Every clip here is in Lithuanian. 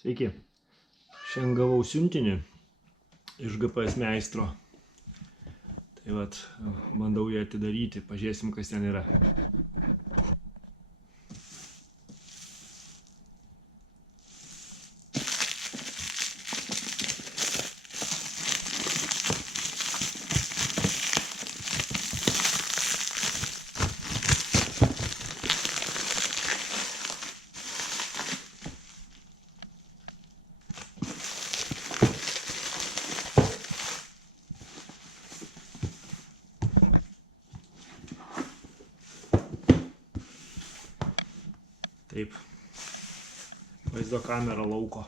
Sveiki. Šiandien gavau siuntinį iš GPS meistro. Tai vat, bandau jį atidaryti, pažiūrėsim, kas ten yra. Taip, vaizdo kamera lauko.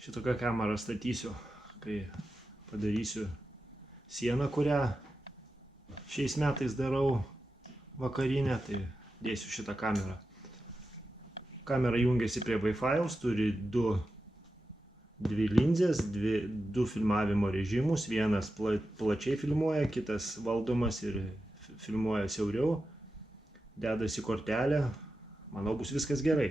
Šitokią kamerą statysiu, kai padarysiu sieną, kurią šiais metais darau vakarinę, tai dėsiu šitą kamerą. Kamera jungiasi prie Wi-Fi'aus, turi dvi linzės, du filmavimo režimus. Vienas plačiai filmuoja, kitas valdomas ir filmuoja siauriau. Dedasi kortelė. Manau, bus viskas gerai.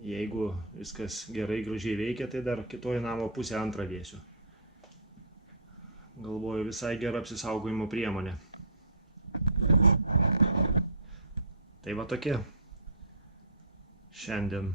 Jeigu viskas gerai, gražiai veikia, tai dar kitoje namo pusę antrą dėsiu. Galvoju, visai gera apsisaugojimo priemonė. Tai va tokia šiandien